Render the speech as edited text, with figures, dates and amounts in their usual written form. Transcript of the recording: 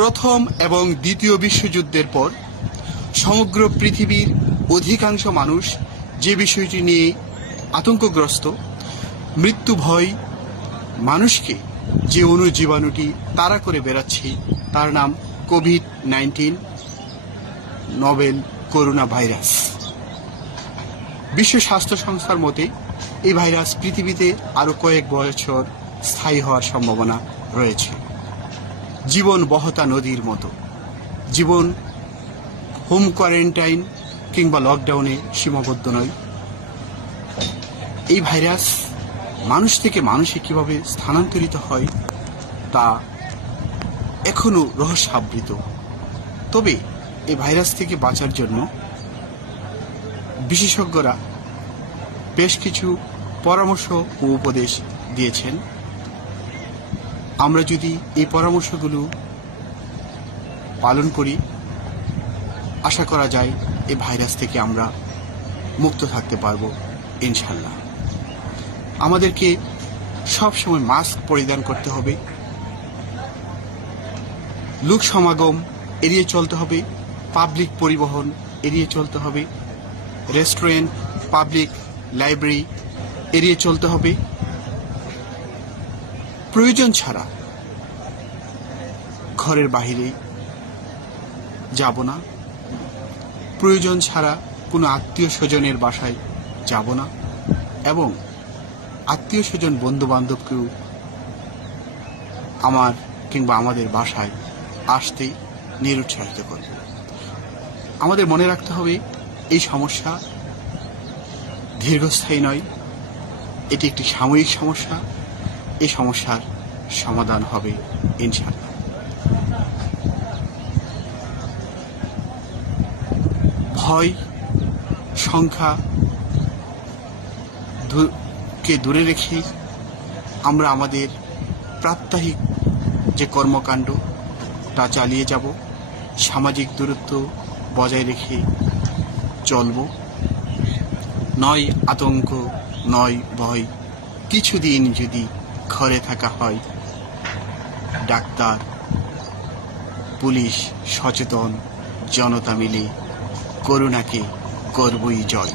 প্রথম এবং দ্বিতীয় বিশ্বযুদ্ধের পর সমগ্র পৃথিবীর অধিকাংশ মানুষ যে বিষয়টি নিয়ে আতঙ্কগ্রস্ত, মৃত্যু ভয় মানুষকে যে অণুজীবাণুটি তাড়া করে বেড়াচ্ছে তার নাম কোভিড-19 নভেল করোনা ভাইরাস। বিশ্ব স্বাস্থ্য সংস্থার মতে এই ভাইরাস পৃথিবীতে আরও কয়েক বছর স্থায়ী হওয়ার সম্ভাবনা রয়েছে। জীবন বহতা নদীর মতো। জীবন হোম কোয়ারেন্টাইন কিংবা লকডাউনে সীমাবদ্ধ নয়। এই ভাইরাস মানুষ থেকে মানুষে কিভাবে স্থানান্তরিত হয় তা এখনো রহস্যাবৃত। তবে এই ভাইরাস থেকে বাঁচার জন্য বিশেষজ্ঞরা বেশ কিছু পরামর্শ ও উপদেশ দিয়েছেন। আমরা যদি এই পরামর্শগুলো পালন করি, আশা করা যায় এই ভাইরাস থেকে আমরা মুক্ত থাকতে পারবো ইনশাল্লাহ। আমাদেরকে সবসময় মাস্ক পরিধান করতে হবে, লোক সমাগম এড়িয়ে চলতে হবে, পাবলিক পরিবহন এড়িয়ে চলতে হবে, রেস্টুরেন্ট, পাবলিক লাইব্রেরি এড়িয়ে চলতে হবে। প্রয়োজন ছাড়া ঘরের বাইরে যাব না। প্রয়োজন ছাড়া কোনো আত্মীয় স্বজনের বাসায় যাব না এবং আত্মীয় স্বজন বন্ধু বান্ধবকেও আমার কিংবা আমাদের বাসায় আসতে নিরুৎসাহিত করব। আমাদের মনে রাখতে হবে এই সমস্যা দীর্ঘস্থায়ী নয়, এটি একটি সাময়িক সমস্যা। এই সমস্যার সমাধান হবে ইনশাআল্লাহ। ভয় সংখ্যা কে দূরে রেখে আমরা আমাদের প্রাত্যহিক যে কর্মকাণ্ড তা চালিয়ে যাব। সামাজিক দূরত্ব বজায় রেখে চলব। নয় আতঙ্ক, নয় ভয়। কিছুদিন যদি ঘরে থাকা হয়, ডাক্তার, পুলিশ, সচেতন জনতা মিলে করোনাকে করবই জয়।